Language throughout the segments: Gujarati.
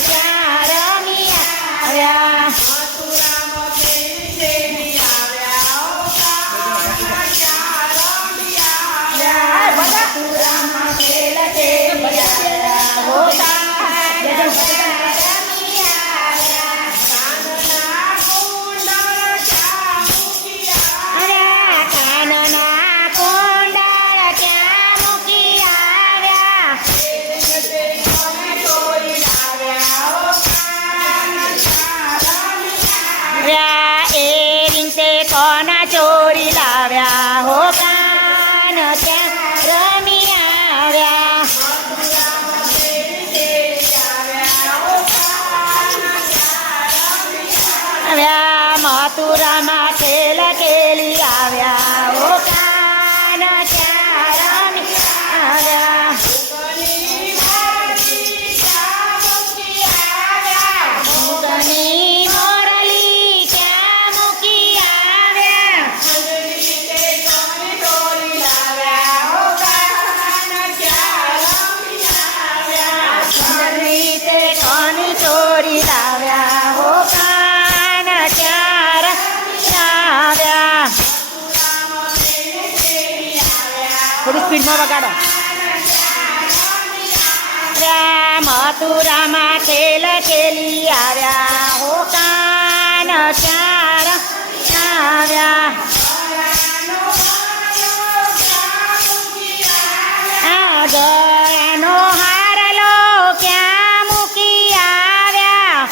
ત્યાં રમી આવ્યા મથુરામાં ખેલ ખેલી આવ્યા હો કોના ચોરી લાવ્યા હો કાન ત્યાં રમી આવ્યા મથુરામાં ખેલ ખેલી આવ્યા હો કાન ત્યાં રમી આવ્યા થોડું સ્પીડમાં વગાડો મથુરામાં ખેલ ખેલી આવ્યા હો કાન ચાર આવ્યા ગળાનો હારલો ક્યાં મૂકી આવ્યા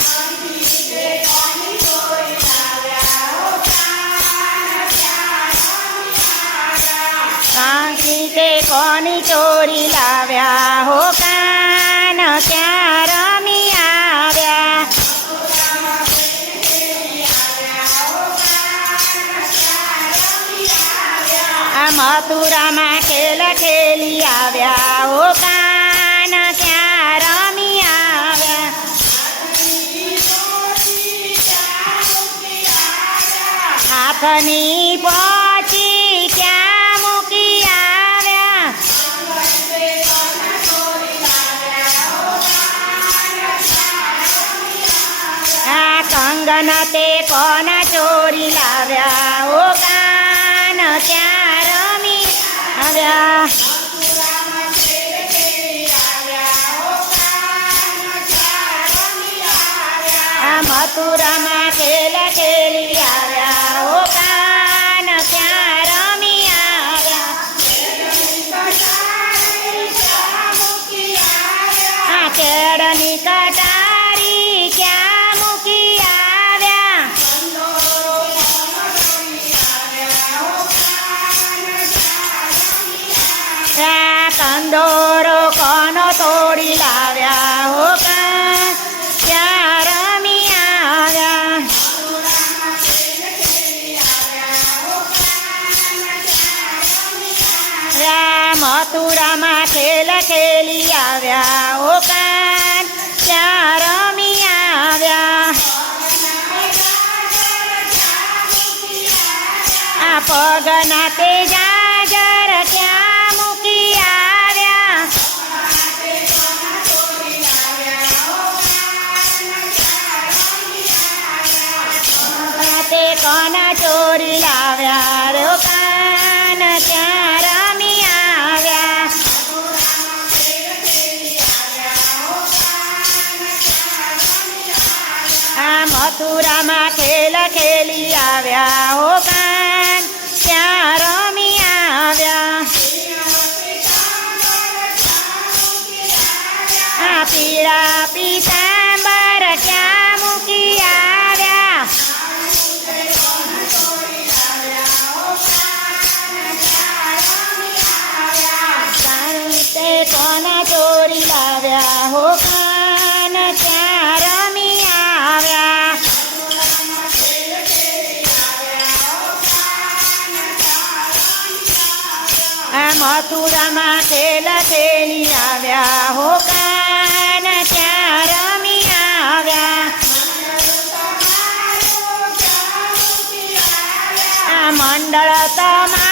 તે કોની ચોરી લાવ્યા હો કાન ત્યાં રમી આવ્યા મથુરામાં ખેલ ખેલી આવ્યા હો કાન ત્યાં રમી આવ્યા હાથની પહોંચી ક્યાં મૂકી આવ્યા કંગન તે કોના ચોરી લાવ્યા હો કાન ત્યાં રમી આવ્યા મથુરામાં ખેલ ખેલી આવ્યા હો કાન ત્યાં રમી આવ્યા કેળની કટારી ક્યાં મૂકી આવ્યા કંદોરો કોનો તોડી લાવ્યા હો કાન ત્યાં રમી આવ્યા મથુરામાં ખેલ ખેલી આવ્યા હો કાન ત્યાં રમી આવ્યા પગના તે જાજર ક્યાં મૂકી આવ્યા તે કોના ચોરી લાવ્યા રો કાન ત્યાં રમી આવ્યા મથુરામાં ખેલ ખેલી આવ્યા હો કાન ત્યાં રમી આવ્યા પીળા પીતાંબર ક્યાં મૂકી આવ્યા તે કોના ચોરી લાવ્યા હો કાન ત્યાં રમી આવ્યા મથુરામાં ખેલ ખેલી આવ્યા હો કાન ત્યાં રમી આવ્યા મંડળ તમા